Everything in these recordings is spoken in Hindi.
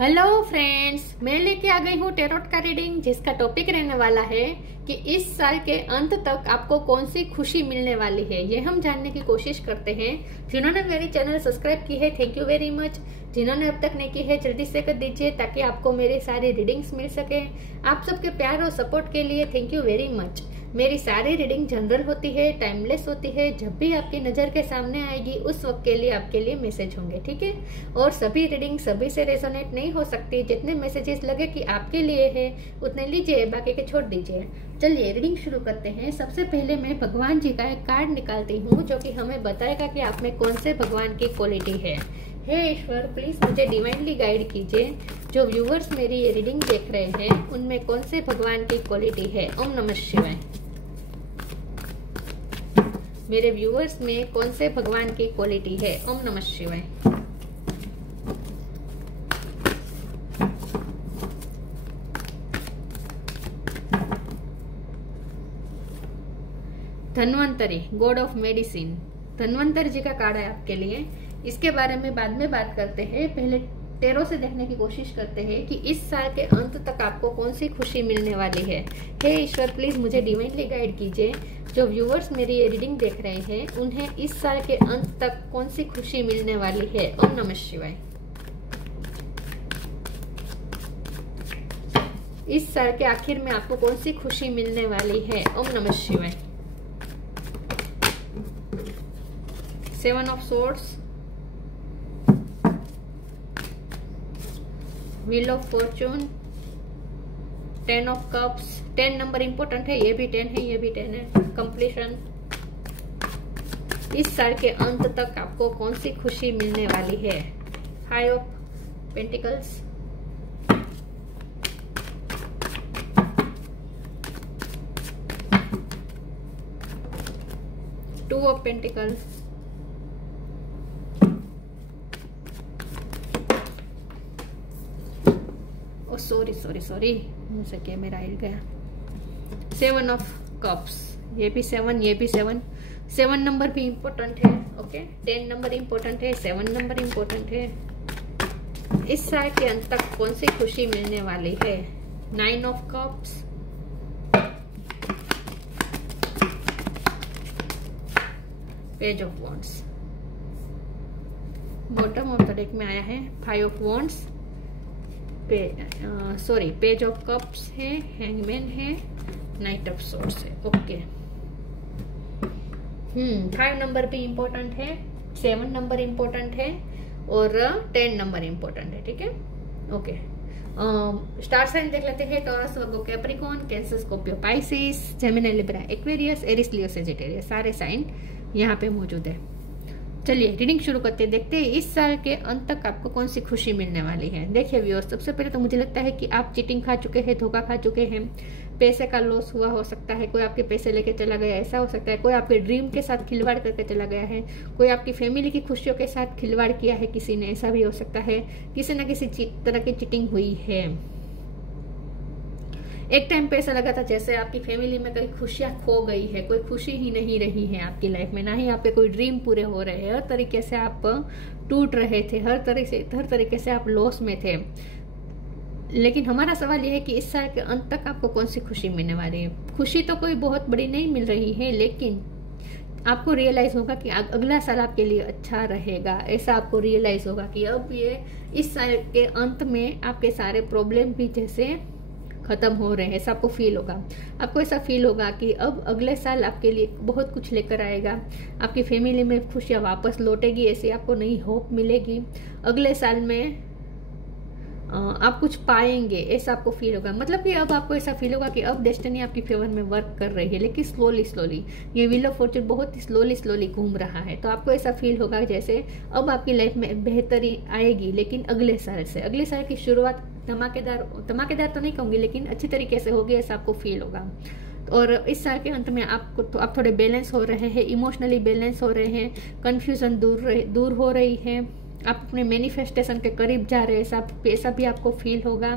हेलो फ्रेंड्स, मैं लेके आ गई हूँ टेरोट का रीडिंग, जिसका टॉपिक रहने वाला है कि इस साल के अंत तक आपको कौन सी खुशी मिलने वाली है। ये हम जानने की कोशिश करते हैं। जिन्होंने मेरी चैनल सब्सक्राइब की है, थैंक यू वेरी मच। जिन्होंने अब तक नहीं की है, जल्दी से कर दीजिए ताकि आपको मेरी सारी रीडिंग्स मिल सके। आप सबके प्यार और सपोर्ट के लिए थैंक यू वेरी मच। मेरी सारी रीडिंग जनरल होती है, टाइमलेस होती है। जब भी आपकी नजर के सामने आएगी उस वक्त के लिए आपके लिए मैसेज होंगे, ठीक है। और सभी रीडिंग सभी से रेजोनेट नहीं हो सकती। जितने मैसेजेस लगे कि आपके लिए है उतने लीजिए, बाकी के छोड़ दीजिए। चलिए रीडिंग शुरू करते हैं। सबसे पहले मैं भगवान जी का एक कार्ड निकालती हूँ जो कि हमें बताएगा कि आप में कौन से भगवान की क्वालिटी है। हे ईश्वर, प्लीज मुझे डिवाइनली गाइड कीजिए। जो व्यूवर्स मेरी ये रीडिंग देख रहे हैं उनमें कौन से भगवान की क्वालिटी है। ओम नमः शिवाय। मेरे व्यूअर्स में कौन से भगवान की क्वालिटी है। ओम नमः शिवाय। Dhanvantari, god of medicine. Dhanvantari ji का कार्ड है आपके लिए। इसके बारे में बाद में बात करते हैं। पहले टेरो से देखने की कोशिश करते हैं कि इस साल के अंत तक आपको कौन सी खुशी मिलने वाली है। हे ईश्वर, प्लीज मुझे डिवाइनली गाइड कीजिए। जो व्यूअर्स मेरी ये रीडिंग देख रहे हैं उन्हें इस साल के अंत तक कौन सी खुशी मिलने वाली है। ओम नमः शिवाय। इस साल के आखिर में आपको कौन सी खुशी मिलने वाली है। ओम नमः शिवाय। Seven of swords, wheel of Fortune, 10 of cups. 10 number important है, ये भी 10 है, ये भी 10 है। कंप्लीशन। इस साल के अंत तक आपको कौन सी खुशी मिलने वाली है। 5 of pentacles, 2 of pentacles, sorry मुझसे कैमरा हिल गया। 7 ऑफ कप्स, ये भी 7, ये भी 7। 7 नंबर भी इम्पोर्टेंट है। ओके, 10 नंबर इम्पोर्टेंट है, 7 नंबर इम्पोर्टेंट है। इस साल के अंत तक कौन सी खुशी मिलने वाली है। 9 of cups, page of wands. Bottom of the deck में आया है 5 of wands, page of cups है, हैंगमैन है, नाइट ऑफ सोर्ड्स है। ओके, 5 नंबर भी इम्पोर्टेंट है, 7 नंबर इम्पोर्टेंट है और 10 नंबर इम्पोर्टेंट है, ठीक है। ओके, स्टार साइन देख लेते हैं। Taurus, Virgo, Capricorn, Cancer, Scorpio, Pisces, Gemini, Libra, Aquarius, Aries, Leo, Sagittarius. सारे साइन यहाँ पे मौजूद है। चलिए रीडिंग शुरू करते हैं। देखते हैं इस साल के अंत तक आपको कौन सी खुशी मिलने वाली है। देखिए व्यूअर्स, सबसे पहले तो मुझे लगता है कि आप चीटिंग खा चुके हैं, धोखा खा चुके हैं। पैसे का लॉस हुआ हो सकता है, कोई आपके पैसे लेके चला गया, ऐसा हो सकता है। कोई आपके ड्रीम के साथ खिलवाड़ करके चला गया है, कोई आपकी फैमिली की खुशियों के साथ खिलवाड़ किया है किसी ने, ऐसा भी हो सकता है। किसी न किसी तरह की चीटिंग हुई है। एक टाइम पे ऐसा लगा था जैसे आपकी फैमिली में कई खुशियां खो गई है, कोई खुशी ही नहीं रही है आपकी लाइफ में, ना ही आपके कोई ड्रीम पूरे हो रहे हैं। हर तरीके से आप टूट रहे थे, हर तरीके से आप लॉस में थे। लेकिन हमारा सवाल यह है कि इस साल के अंत तक आपको कौन सी खुशी मिलने वाली है। खुशी तो कोई बहुत बड़ी नहीं मिल रही है, लेकिन आपको रियलाइज होगा कि अगला साल आपके लिए अच्छा रहेगा। ऐसा आपको रियलाइज होगा कि अब ये इस साल के अंत में आपके सारे प्रॉब्लम भी जैसे खत्म हो रहे हैं, ऐसा आपको फील होगा। आपको ऐसा फील होगा कि अब अगले साल आपके लिए बहुत कुछ लेकर आएगा। आपकी फैमिली में खुशियां वापस लौटेगी, ऐसी आपको नई होप मिलेगी। अगले साल में आप कुछ पाएंगे, ऐसा आपको फील होगा। मतलब कि अब आपको ऐसा फील होगा कि अब डेस्टिनी आपकी फेवर में वर्क कर रही है, लेकिन स्लोली ये व्हील ऑफ फॉर्चून बहुत ही स्लोली घूम रहा है। तो आपको ऐसा फील होगा जैसे अब आपकी लाइफ में बेहतरी आएगी, लेकिन अगले साल से। अगले साल की शुरुआत धमाकेदार तो नहीं कहूंगी, लेकिन अच्छी तरीके से होगी, ऐसा आपको फील होगा। और इस साल के अंत में आप थोड़े बैलेंस हो रहे हैं, इमोशनली बैलेंस हो रहे हैं, कंफ्यूजन दूर हो रही है। आप अपने मैनिफेस्टेशन के करीब जा रहे हैं, ऐसा भी आपको फील होगा।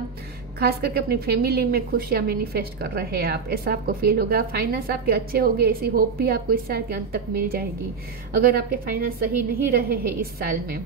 खास करके अपनी फैमिली में खुशियां मैनिफेस्ट कर रहे हैं आप, ऐसा आपको फील होगा। फाइनेंस आपके अच्छे होंगे, ऐसी होप भी आपको इस साल के अंत तक मिल जाएगी। अगर आपके फाइनेंस सही नहीं रहे हैं इस साल में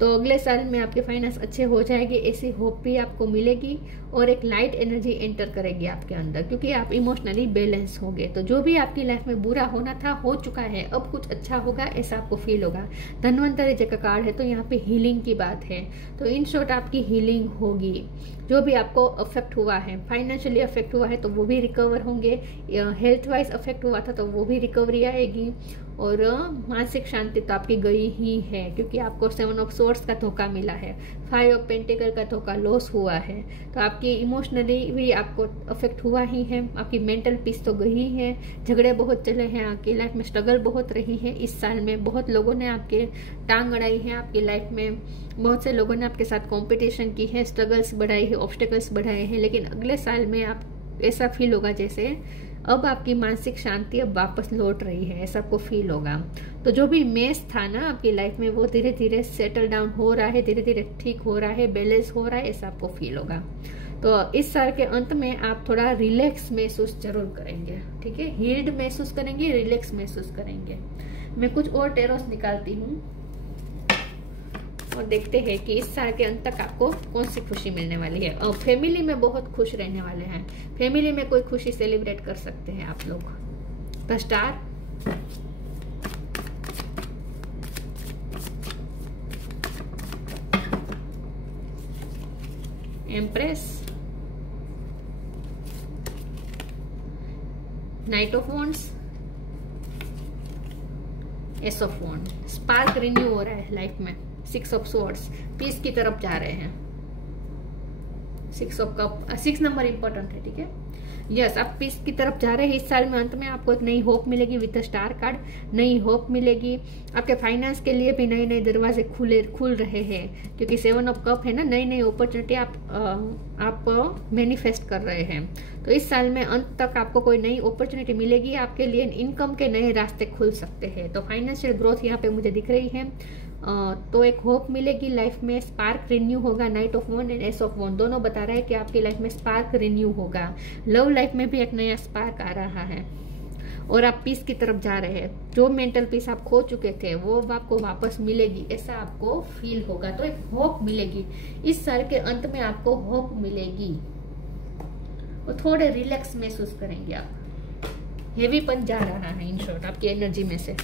तो अगले साल में आपके फाइनेंस अच्छे हो जाएंगे, ऐसी होप भी आपको मिलेगी और एक लाइट एनर्जी एंटर करेगी आपके अंदर, क्योंकि आप इमोशनली बैलेंस होंगे। तो जो भी आपकी लाइफ में बुरा होना था हो चुका है, अब कुछ अच्छा होगा ऐसा आपको फील होगा। धन्वंतरी जी का कार्ड है तो यहाँ पे हीलिंग की बात है, तो इन शॉर्ट आपकी हीलिंग होगी। जो भी आपको अफेक्ट हुआ है, फाइनेंशियली अफेक्ट हुआ है तो वो भी रिकवर होंगे, हेल्थ वाइज अफेक्ट हुआ था तो वो भी रिकवरी आएगी, और मानसिक शांति तो आपकी गई ही है, क्योंकि आपको 7 ऑफ सोर्ड्स का धोखा मिला है, 5 ऑफ पेंटिकल का धोखा लॉस हुआ है, तो आपकी इमोशनली भी आपको अफेक्ट हुआ ही है। आपकी मेंटल पीस तो गई है, झगड़े बहुत चले हैं, आपकी लाइफ में स्ट्रगल बहुत रही है। इस साल में बहुत लोगों ने आपके टांग अड़ाई है, आपकी लाइफ में बहुत से लोगों ने आपके साथ कंपटीशन की है, स्ट्रगल्स बढ़ाई है, ऑब्स्टेकल्स बढ़ाए हैं, लेकिन अगले साल में आप ऐसा फील होगा जैसे अब आपकी मानसिक शांति अब वापस लौट रही है, ऐसा आपको फील होगा। तो जो भी मेस था ना आपकी लाइफ में वो धीरे धीरे सेटल डाउन हो रहा है, धीरे धीरे ठीक हो रहा है, बैलेंस हो रहा है, ऐसा आपको फील होगा। तो इस साल के अंत में आप थोड़ा रिलैक्स महसूस जरूर करेंगे, ठीक है, हील्ड महसूस करेंगे, रिलैक्स महसूस करेंगे। मैं कुछ और टेरोस निकालती हूँ और देखते हैं कि इस साल के अंत तक आपको कौन सी खुशी मिलने वाली है। और फैमिली में बहुत खुश रहने वाले हैं, फैमिली में कोई खुशी सेलिब्रेट कर सकते हैं आप लोग। The star, empress, knight of wands, ace of wand. Spark renew हो रहा है लाइफ में। 6 ऑफ स्वॉर्ड्स, पीस की तरफ जा रहे हैं। 6 ऑफ कप, 6 नंबर इंपॉर्टेंट है, ठीक है। यस, आप पीस की तरफ जा रहे हैं। इस साल में अंत में आपको एक नई होप मिलेगी विद द स्टार कार्ड, नई होप मिलेगी। आपके फाइनेंस के लिए भी नए नए दरवाजे खुल रहे हैं, क्योंकि 7 ऑफ कप है ना, नई नई अपॉर्चुनिटी आप मैनिफेस्ट कर रहे हैं। तो इस साल में अंत तक आपको कोई नई अपॉर्चुनिटी मिलेगी, आपके लिए इनकम के नए रास्ते खुल सकते हैं। तो फाइनेंशियल ग्रोथ यहाँ पे मुझे दिख रही है। तो एक होप मिलेगी लाइफ में, स्पार्क रिन्यू होगा। Knight of wand and ace of wand दोनों बता रहा है कि आपकी लाइफ में स्पार्क रिन्यू होगा। लव लाइफ में भी एक नया स्पार्क आ रहा है और आप पीस की तरफ जा रहे हैं। जो मेंटल पीस आप खो चुके थे वो आपको वापस मिलेगी, ऐसा आपको फील होगा। तो एक होप मिलेगी, इस साल के अंत में आपको होप मिलेगी और थोड़े रिलैक्स महसूस करेंगे आप। हेवीपन जा रहा है इन शॉर्ट आपकी एनर्जी में से,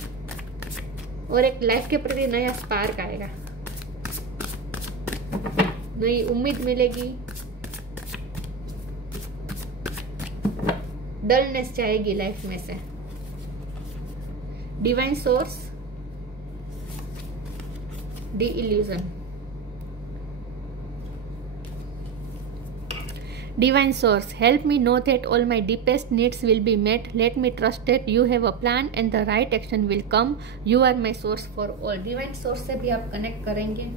और एक लाइफ के प्रति नया स्पार्क आएगा, नई उम्मीद मिलेगी, डलनेस जाएगी लाइफ में से। Divine source, D illusion. Divine source, help me know that all my deepest needs will be met. Let me trust that you have a plan and the right action will come. You are my source for all. Divine source से भी आप कनेक्ट करेंगे।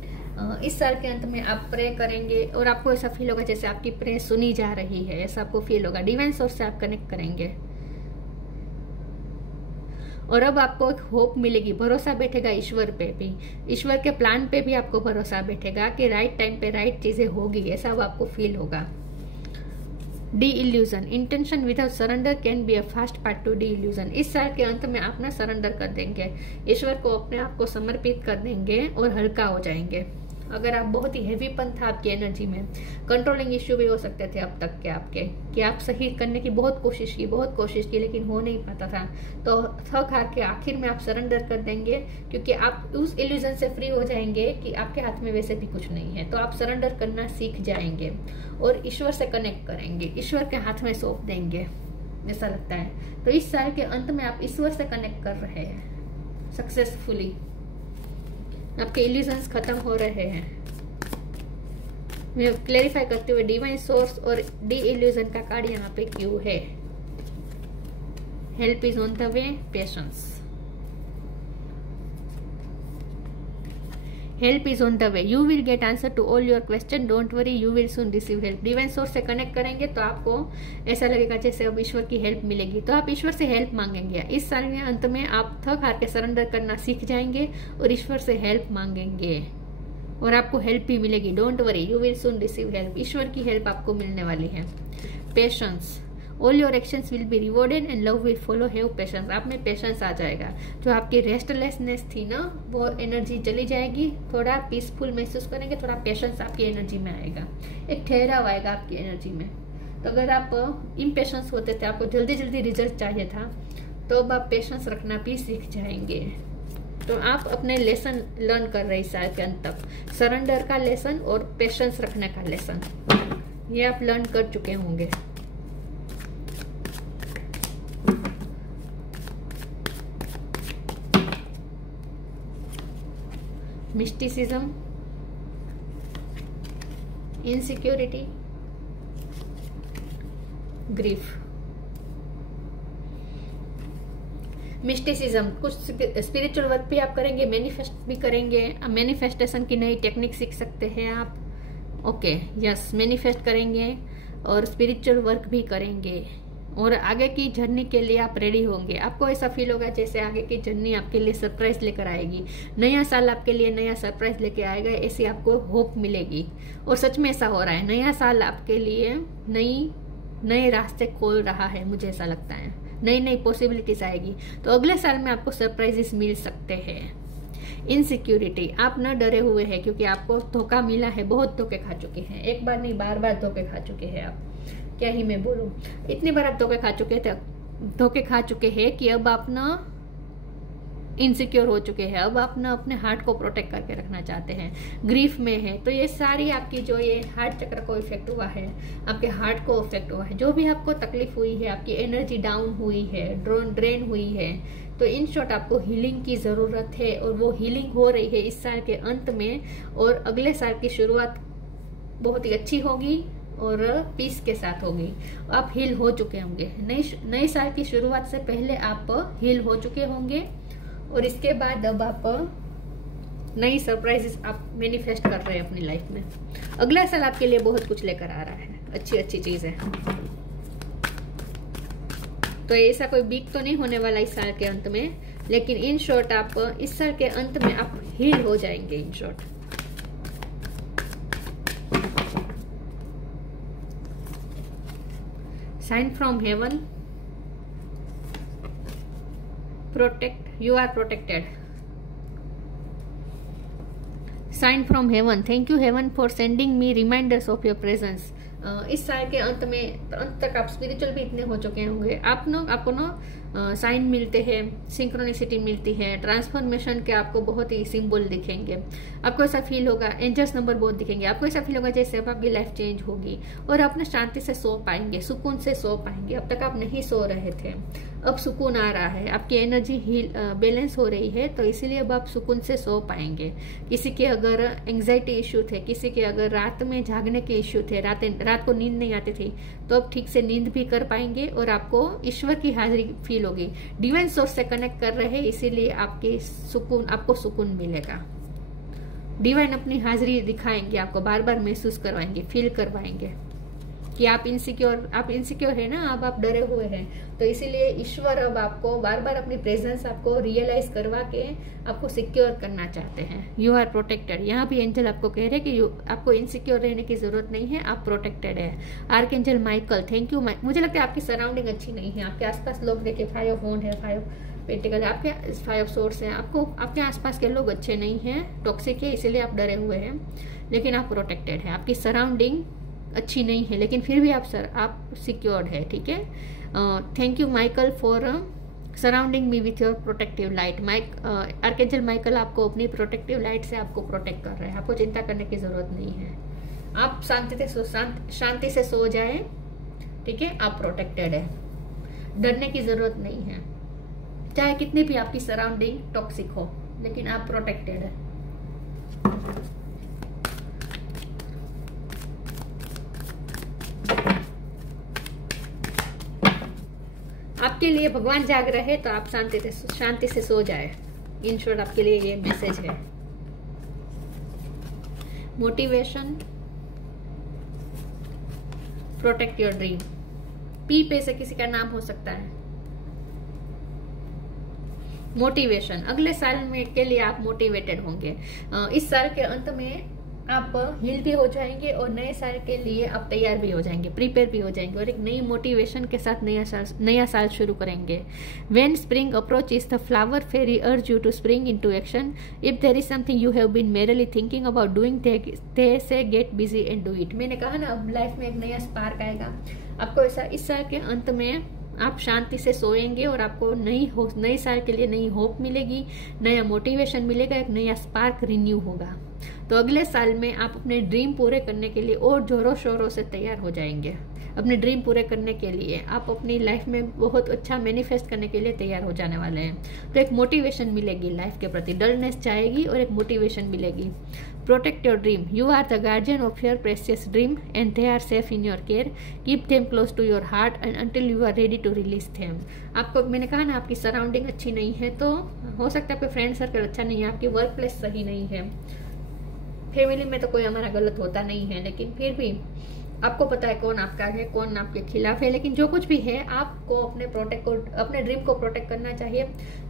इस साल के अंत में आप प्रे करेंगे और आपको ऐसा फील होगा जैसे आपकी प्रे सुनी जा रही है, ऐसा आपको फील होगा। डिवाइन सोर्स से आप कनेक्ट करेंगे और अब आपको एक होप मिलेगी, भरोसा बैठेगा ईश्वर पे भी, ईश्वर के प्लान पे भी आपको भरोसा बैठेगा कि राइट टाइम पे राइट चीजें होगी, ऐसा अब आपको फील होगा। D illusion, intention without surrender can be a fast part two D illusion. इस साल के अंत में आप ना सरेंडर कर देंगे, ईश्वर को अपने आप को समर्पित कर देंगे और हल्का हो जाएंगे। अगर आप बहुत ही हैवीपन था आपकी एनर्जी में, कंट्रोलिंग इश्यू भी हो सकते थे अब तक के आपके, कि आप सही करने की बहुत कोशिश की लेकिन हो नहीं पाता था, तो थक हार के आखिर में आप सरेंडर कर देंगे, क्योंकि आप उस इल्यूजन से फ्री हो जाएंगे कि आपके हाथ में वैसे भी कुछ नहीं है। तो आप सरेंडर करना सीख जाएंगे और ईश्वर से कनेक्ट करेंगे, ईश्वर के हाथ में सौंप देंगे, ऐसा लगता है। तो इस साल के अंत में आप ईश्वर से कनेक्ट कर रहे हैं सक्सेसफुली, आपके इल्यूजन्स खत्म हो रहे हैं। मैं क्लेरिफाई करते हुए डिवाइन सोर्स और डी इल्यूजन का कार्ड यहाँ पे क्यों है। Help is on the way, patience. Help is on the way, you will get answer to all your question, don't worry, you will soon receive help. Divine source से कनेक्ट करेंगे तो आपको ऐसा लगेगा जैसे अब ईश्वर की हेल्प मिलेगी, तो आप ईश्वर से हेल्प मांगेंगे। इस साल के अंत में आप थक हार के सरेंडर करना सीख जाएंगे और ईश्वर से हेल्प मांगेंगे और आपको हेल्प भी मिलेगी। Don't worry, you will soon receive help, ईश्वर की हेल्प आपको मिलने वाली है। Patience, all your actions will be rewarded and love will follow, have patience. आप में पेशेंस आ जाएगा। जो आपकी रेस्टलेसनेस थी ना, वो एनर्जी चली जाएगी। थोड़ा पीसफुल महसूस करेंगे, थोड़ा पेशेंस आपकी एनर्जी में आएगा, एक ठहराव आएगा आपकी एनर्जी में। तो अगर आप इम्पेशेंस होते थे, आपको जल्दी जल्दी रिजल्ट चाहिए था, तो अब आप पेशेंस रखना भी सीख जाएंगे। तो आप अपने लेसन लर्न कर रहे साल के अंत तक, सरेंडर का लेसन और पेशेंस रखने का लेसन, ये आप लर्न कर चुके होंगे। Mysticism, insecurity, grief. मिस्टिसिज्म, कुछ स्पिरिचुअल वर्क भी आप करेंगे, मैनिफेस्ट भी करेंगे। मैनिफेस्टेशन की नई टेक्निक सीख सकते हैं आप। ओके, यस, मैनिफेस्ट करेंगे और स्पिरिचुअल वर्क भी करेंगे, और आगे की जर्नी के लिए आप रेडी होंगे। आपको ऐसा फील होगा जैसे आगे की जर्नी आपके लिए सरप्राइज लेकर आएगी, नया साल आपके लिए नया सरप्राइज लेकर आएगा, ऐसी आपको होप मिलेगी। और सच में ऐसा हो रहा है, नया साल आपके लिए नए रास्ते खोल रहा है, मुझे ऐसा लगता है। नई नई पॉसिबिलिटीज आएगी, तो अगले साल में आपको सरप्राइजेस मिल सकते हैं। इनसिक्योरिटी, आप न डरे हुए हैं, क्योंकि आपको धोखा मिला है, बहुत धोखे खा चुके हैं, एक बार नहीं बार बार धोखे खा चुके हैं आप। क्या ही मैं बोलूं, इतनी बार आप धोखे खा चुके हैं कि अब आप ना इनसिक्योर हो चुके हैं। अब आप ना अपने हार्ट को प्रोटेक्ट करके रखना चाहते हैं, ग्रीफ में है। तो ये सारी आपकी जो ये हार्ट चक्र को इफेक्ट हुआ है, आपके हार्ट को इफेक्ट हुआ है, जो भी आपको तकलीफ हुई है, आपकी एनर्जी डाउन हुई है, ड्रेन हुई है, तो इन शॉर्ट आपको हीलिंग की जरूरत है। और वो हीलिंग हो रही है इस साल के अंत में, और अगले साल की शुरुआत बहुत ही अच्छी होगी और पीस के साथ होगी। आप हील हो चुके होंगे, नए साल की शुरुआत से पहले आप हील हो चुके होंगे, और इसके बाद अब आप नई सरप्राइजेस आप मैनिफेस्ट कर रहे हैं अपनी लाइफ में। अगला साल आपके लिए बहुत कुछ लेकर आ रहा है, अच्छी अच्छी चीजें। तो ऐसा कोई बीक तो नहीं होने वाला इस साल के अंत में, लेकिन इन शॉर्ट आप इस साल के अंत में आप हील हो जाएंगे in short. Sign from heaven, protect, you are protected. Sign from heaven, thank you heaven for sending me reminders of your presence. इस साल के अंत तक आप स्पिरिचुअल भी इतने हो चुके होंगे, आपको ना साइन मिलते हैं, सिंक्रोनिसिटी मिलती है, ट्रांसफॉर्मेशन के आपको बहुत ही सिंबल दिखेंगे। आपको ऐसा फील होगा, एंजल्स नंबर बहुत दिखेंगे, आपको ऐसा फील होगा जैसे अब आपकी लाइफ चेंज होगी और अपने शांति से सो पाएंगे, सुकून से सो पाएंगे। अब तक आप नहीं सो रहे थे, अब सुकून आ रहा है, आपकी एनर्जी बैलेंस हो रही है, तो इसीलिए अब आप सुकून से सो पाएंगे। किसी के अगर एंग्जाइटी इश्यू थे, किसी के अगर रात में जागने के इश्यू थे, रात को नींद नहीं आती थी, तो अब ठीक से नींद भी कर पाएंगे और आपको ईश्वर की हाजिरी फील होगी। डिवाइन सोर्स से कनेक्ट कर रहे हैं, इसीलिए आपको सुकून मिलेगा। डिवाइन अपनी हाजिरी दिखाएंगे, आपको बार बार महसूस करवाएंगे, फील करवाएंगे कि आप इनसिक्योर है ना, अब आप डरे हुए हैं, तो इसीलिए ईश्वर अब आपको बार बार अपनी प्रेजेंस आपको रियलाइज करवा के आपको सिक्योर करना चाहते हैं। You are protected. यहाँ भी एंजल आपको कह रहे हैं कि आपको इनसिक्योर रहने की जरूरत नहीं है, आप प्रोटेक्टेड है। Arc angel Michael, thank you. मुझे लगता है आपकी सराउंडिंग अच्छी नहीं है, आपके आसपास लोग देखिए 5 ऑफ वॉन्ड है, 5 ऑफ पेंटिकल, आपके 5 ऑफ सोर्स है, आपके आसपास के लोग अच्छे नहीं हैं, टॉक्सिक है, इसीलिए आप डरे हुए हैं, लेकिन आप प्रोटेक्टेड है। आपकी सराउंडिंग अच्छी नहीं है, लेकिन फिर भी आप सिक्योर्ड है, ठीक है। Thank you Michael for surrounding me with your protective light. Archangel Michael आपको अपनी प्रोटेक्टिव लाइट से आपको प्रोटेक्ट कर रहे हैं, आपको चिंता करने की जरूरत नहीं है। आप शांति से सो जाए, ठीक है, आप प्रोटेक्टेड है, डरने की जरूरत नहीं है, चाहे कितनी भी आपकी सराउंडिंग टॉक्सिक हो, लेकिन आप प्रोटेक्टेड है। आपके लिए भगवान जाग रहे हैं, तो आप शांति से सो जाए। इन शॉर्ट आपके लिए ये मैसेज है। Motivation, protect your dream. P पे से किसी का नाम हो सकता है। मोटिवेशन, अगले साल में के लिए आप मोटिवेटेड होंगे। इस साल के अंत में आप हील भी हो जाएंगे और नए साल के लिए आप तैयार भी हो जाएंगे, प्रिपेयर भी हो जाएंगे और एक नई मोटिवेशन के साथ नया साल शुरू करेंगे। When spring approach is the flower fairy urge you to spring into action. If there is something you have been merely thinking about doing, they say get busy and do it. मैंने कहा ना, अब लाइफ में एक नया स्पार्क आएगा आपको। ऐसा इस साल के अंत में आप शांति से सोएंगे और आपको नई साल के लिए नई होप मिलेगी, नया मोटिवेशन मिलेगा, एक नया स्पार्क रिन्यू होगा। तो अगले साल में आप अपने ड्रीम पूरे करने के लिए और जोरों शोरों से तैयार हो जाएंगे। अपने ड्रीम पूरे करने के लिए आप अपनी लाइफ में बहुत अच्छा मैनिफेस्ट करने के लिए तैयार हो जाने वाले हैं। तो एक मोटिवेशन मिलेगी लाइफ के प्रति, डलनेस जाएगी और एक मोटिवेशन मिलेगी। Protect your dream, you are the guardian of your precious dream and they are safe in your care. Keep them close to your heart and until you are ready to release them. आपको मैंने कहा ना, आपकी सराउंडिंग अच्छी नहीं है, तो हो सकता है आपके फ्रेंड सर्कल अच्छा नहीं है, आपकी वर्क प्लेस सही नहीं है, फैमिली में तो कोई हमारा गलत होता नहीं है, लेकिन फिर भी आपको पता है कौन आपका है, कौन आपके खिलाफ है। लेकिन जो कुछ भी है, आपको अपने ड्रीम को प्रोटेक्ट करना चाहिए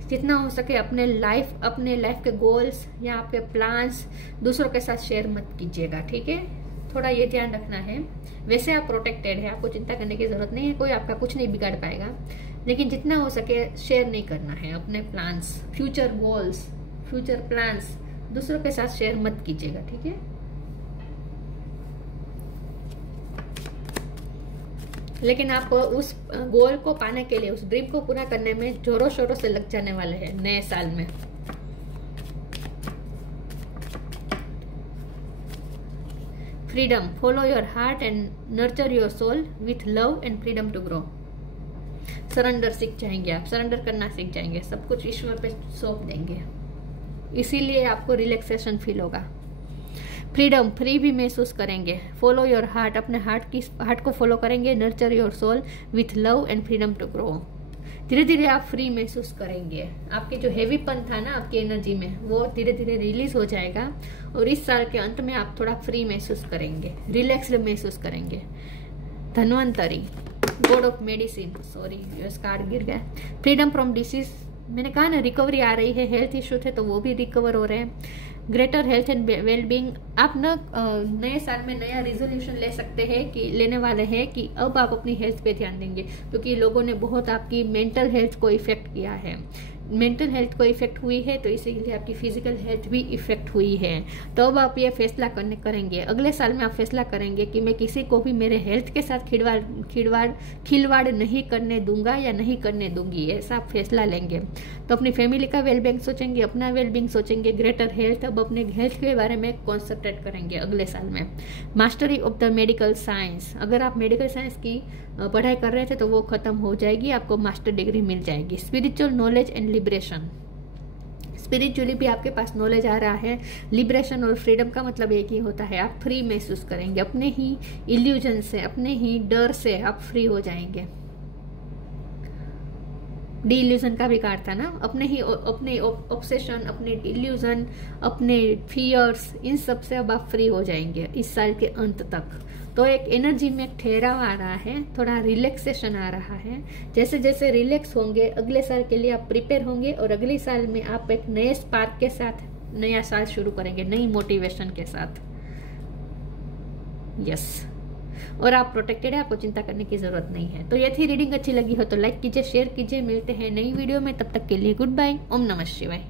जितना हो सके। अपने लाइफ के गोल्स या आपके प्लान्स दूसरों के साथ शेयर मत कीजिएगा, ठीक है? थोड़ा ये ध्यान रखना है। वैसे आप प्रोटेक्टेड है, आपको चिंता करने की जरूरत नहीं है, कोई आपका कुछ नहीं बिगाड़ पाएगा, लेकिन जितना हो सके शेयर नहीं करना है अपने plans, future goals, future plans दूसरों के साथ शेयर मत कीजिएगा, ठीक है? लेकिन आप उस गोल को पाने के लिए, उस ड्रीम को पूरा करने में जोरों शोरों से लग जाने वाले हैं नए साल में। Freedom, follow your heart and nurture your soul with love and freedom to grow. Surrender सीख जाएंगे आप, सरेंडर करना सीख जाएंगे, सब कुछ ईश्वर पे सौंप देंगे, इसीलिए आपको रिलैक्सेशन फील होगा। फ्रीडम, फ्री भी महसूस करेंगे। फॉलो योर हार्ट, अपने हार्ट को फॉलो करेंगे। Nurture your soul with love and freedom to grow. धीरे धीरे आप फ्री महसूस करेंगे, आपके जो हेवीपन था ना आपकी एनर्जी में, वो धीरे धीरे रिलीज हो जाएगा और इस साल के अंत में आप थोड़ा फ्री महसूस करेंगे, रिलैक्स्ड महसूस करेंगे। Dhanvantari, god of medicine, sorry ये कार्ड गिर गया। फ्रीडम फ्रॉम डिसीज, मैंने कहा ना रिकवरी आ रही है, हेल्थ इश्यू थे तो वो भी रिकवर हो रहे हैं। ग्रेटर हेल्थ एंड वेलबींग, आप ना नए साल में नया रिजोल्यूशन ले सकते हैं कि लेने वाले हैं कि अब आप अपनी हेल्थ पे ध्यान देंगे, क्योंकि लोगों ने बहुत आपकी मेंटल हेल्थ को इफेक्ट किया है। मेंटल हेल्थ को इफेक्ट हुई है तो इसीलिए आपकी फिजिकल हेल्थ भी इफेक्ट हुई है। तो अब आप ये फैसला करेंगे, अगले साल में आप फैसला करेंगे कि मैं किसी को भी मेरे हेल्थ के साथ खिलवाड़ नहीं करने दूंगा या नहीं करने दूंगी, ऐसा आप फैसला लेंगे। तो अपनी फैमिली का वेलबींग सोचेंगे, अपना वेलबींग सोचेंगे, ग्रेटर हेल्थ, अब अपने हेल्थ के बारे में कॉन्सेंट्रेट करेंगे अगले साल में। Mastery of the medical science, अगर आप मेडिकल साइंस की पढ़ाई कर रहे थे तो वो खत्म हो जाएगी, आपको मास्टर डिग्री मिल जाएगी। Spiritual knowledge and liberation, spiritually भी आपके पास नॉलेज आ रहा है। लिबरेशन और फ्रीडम का मतलब एक ही होता है, आप फ्री महसूस करेंगे, अपने ही इल्यूजन से, अपने ही डर से आप फ्री हो जाएंगे। डी इल्यूजन का भी कार्ड था ना, अपने ऑब्सेशन, अपने इल्यूजन, अपने फियर्स, इन सब से अब आप फ्री हो जाएंगे इस साल के अंत तक। तो एक एनर्जी में ठहराव आ रहा है, थोड़ा रिलैक्सेशन आ रहा है। जैसे जैसे रिलैक्स होंगे अगले साल के लिए आप प्रिपेयर होंगे और अगले साल में आप एक नए स्पार्क के साथ नया साल शुरू करेंगे, नई मोटिवेशन के साथ। यस, और आप प्रोटेक्टेड है, आपको चिंता करने की जरूरत नहीं है। तो ये थी रीडिंग, अच्छी लगी हो तो लाइक कीजिए, शेयर कीजिए। मिलते हैं नई वीडियो में, तब तक के लिए गुड बाय, ओम नमः शिवाय।